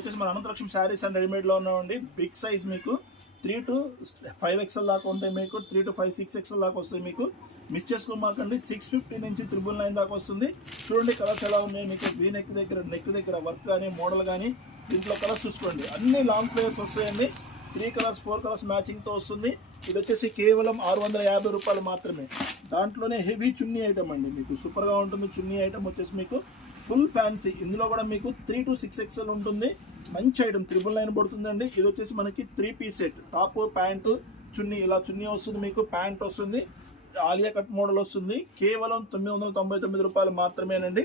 వచ్చేసి మన అనంతలక్ష్మి శారీస్ అండ్ రెడీమేడ్లో ఉన్నామండి. బిగ్ సైజ్ మీకు 3 to 5XL దాకా ఉంటాయి, మీకు 3 to 5 6XL దాకా వస్తాయి. మీకు మిస్ చేసుకోమాకండి. 650 నుంచి 999 దాకా వస్తుంది. చూడండి కలర్స్ ఎలా ఉన్నాయి మీకు. వీ నెక్ దగ్గర వర్క్ కానీ మోడల్ కానీ దీంట్లో కలర్స్ చూసుకోండి. అన్ని లాంగ్ ఫ్లేవర్స్ వస్తాయండి. 3 కలర్స్ 4 కలర్స్ మ్యాచింగ్తో వస్తుంది. ఇది వచ్చేసి కేవలం 650 రూపాయలు మాత్రమే. దాంట్లోనే హెవీ చున్నీ ఐటమ్ అండి, మీకు సూపర్గా ఉంటుంది. చున్నీ ఐటమ్ వచ్చేసి మీకు ఫుల్ ఫ్యాన్సీ. ఇందులో కూడా మీకు 3 to 6XL ఉంటుంది. మంచి ఐటమ్ 999 పడుతుందండి. ఇది వచ్చేసి మనకి 3 పీస్ సెట్, టాప్ ప్యాంటు చున్నీ, ఇలా చున్నీ వస్తుంది మీకు, ప్యాంట్ వస్తుంది, ఆలియా కట్ మోడల్ వస్తుంది. కేవలం 999 రూపాయలు మాత్రమేనండి.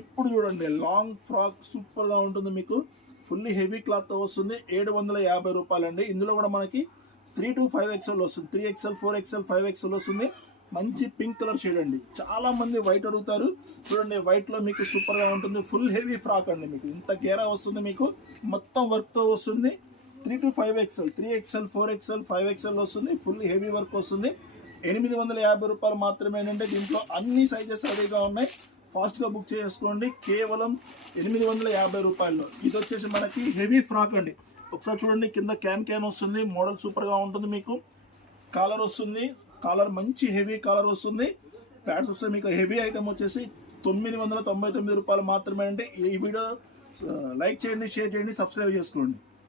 ఇప్పుడు చూడండి లాంగ్ ఫ్రాక్ సూపర్గా ఉంటుంది మీకు, ఫుల్లీ హెవీ క్లాత్తో వస్తుంది. 750 రూపాయలండి. ఇందులో కూడా మనకి 3 to 5XL వస్తుంది, 3XL 4XL 5XL వస్తుంది. మంచి పింక్ కలర్ షేడ్ అండి. చాలా మంది వైట్ అడుగుతారు. చూడండి వైట్లో మీకు సూపర్గా ఉంటుంది. ఫుల్ హెవీ ఫ్రాక్ అండి, మీకు ఇంత గేరా వస్తుంది, మీకు మొత్తం వర్క్తో వస్తుంది. 3 to 5XL 3XL 4XL 5XL వస్తుంది. ఫుల్ హెవీ వర్క్ వస్తుంది. 850 రూపాయలు మాత్రమేనండి. దీంట్లో అన్ని సైజెస్ రెడీగా ఉన్నాయి. ఫాస్ట్గా బుక్ చేసుకోండి. కేవలం 850 రూపాయల్లో. ఇది వచ్చేసి మనకి హెవీ ఫ్రాక్ అండి. ఒకసారి చూడండి, కింద క్యాన్ వస్తుంది, మోడల్ సూపర్గా ఉంటుంది. మీకు కాలర్ వస్తుంది, కాలర్ మంచి హెవీ కాలర్ వస్తుంది. ప్యాడ్స్ వస్తాయి మీకు. హెవీ ఐటమ్ వచ్చేసి 999 రూపాయలు మాత్రమే అండి. ఈ వీడియో లైక్ చేయండి, షేర్ చేయండి, సబ్స్క్రైబ్ చేసుకోండి.